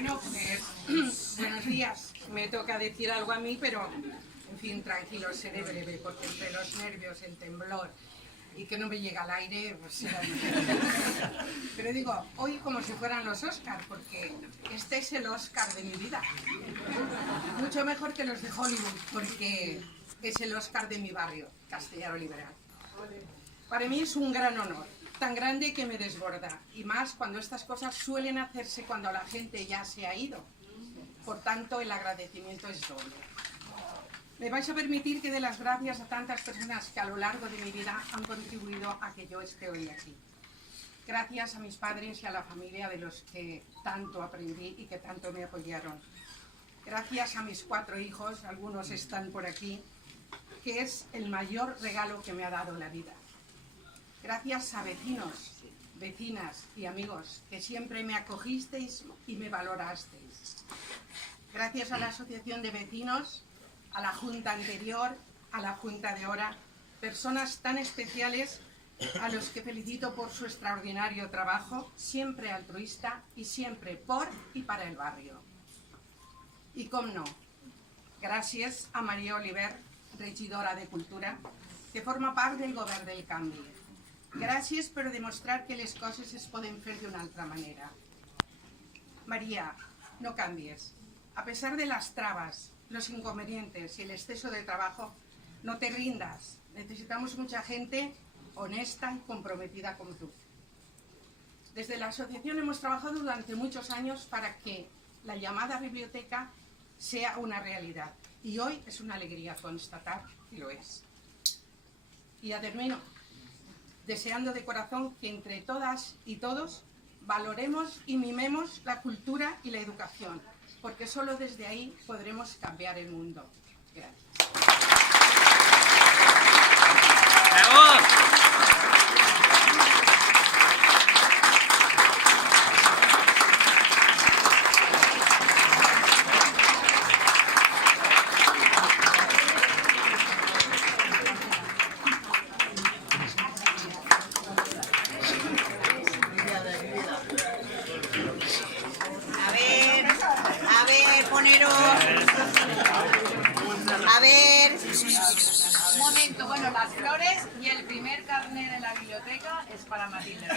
Bueno, pues buenos días. Me toca decir algo a mí, pero en fin, tranquilo, seré breve, porque entre los nervios, el temblor y que no me llega al aire, pues será difícil. Pero digo, hoy como si fueran los Oscar, porque este es el Oscar de mi vida. Mucho mejor que los de Hollywood, porque es el Oscar de mi barrio, Castellaro Liberal. Para mí es un gran honor, tan grande que me desborda, y más cuando estas cosas suelen hacerse cuando la gente ya se ha ido. Por tanto, el agradecimiento es doble. Me vais a permitir que dé las gracias a tantas personas que a lo largo de mi vida han contribuido a que yo esté hoy aquí. Gracias a mis padres y a la familia de los que tanto aprendí y que tanto me apoyaron. Gracias a mis 4 hijos, algunos están por aquí, que es el mayor regalo que me ha dado la vida. Gracias a vecinos, vecinas y amigos que siempre me acogisteis y me valorasteis. Gracias a la Asociación de Vecinos, a la Junta anterior, a la Junta de ahora, personas tan especiales a los que felicito por su extraordinario trabajo, siempre altruista y siempre por y para el barrio. Y cómo no, gracias a María Oliver, regidora de Cultura, que forma part del Govern del Canvi. Gràcies per demostrar que les coses es poden fer d'una altra manera. María, no cambies. A pesar de las trabas, los inconvenientes y el exceso de trabajo, no te rindas. Necesitamos mucha gente honesta y comprometida como tú. Desde la asociación hemos trabajado durante muchos años para que la llamada biblioteca sea una realidad. Y hoy es una alegría constatar que lo es. Y ya termino, deseando de corazón que entre todas y todos valoremos y mimemos la cultura y la educación, porque solo desde ahí podremos cambiar el mundo. Gracias. ¡Bravo! Poneros. A ver. Un momento, bueno, las flores y el primer carnet de la biblioteca es para Matilde.